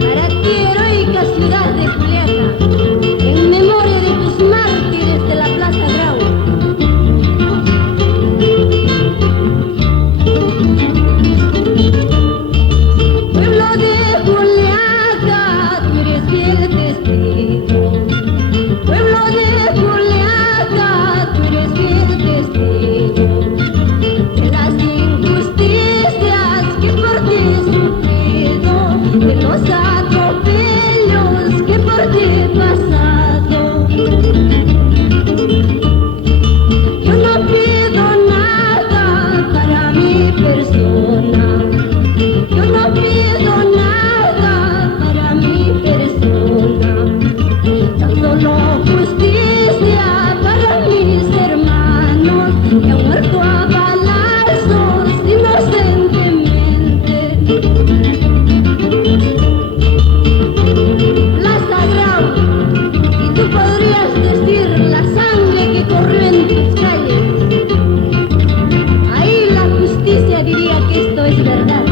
Para ti, heroica ciudad de Juliaca, en memoria de tus mártires de la Plaza Grau. Pueblo de Juliaca, tú eres fiel testigo. Pueblo de Juliaca, tú eres fiel testigo de las injusticias que por ti he sufrido, de los atropellos que por ti he pasado. Yo no pido nada para mi persona. Yo no pido nada para mi persona. Tan solo justicia para mis hermanos que han muerto a balazos inocentemente. Plaza Grau, y tú podrías decir la sangre que corrió en tus calles. Ahí la justicia diría que esto es verdad.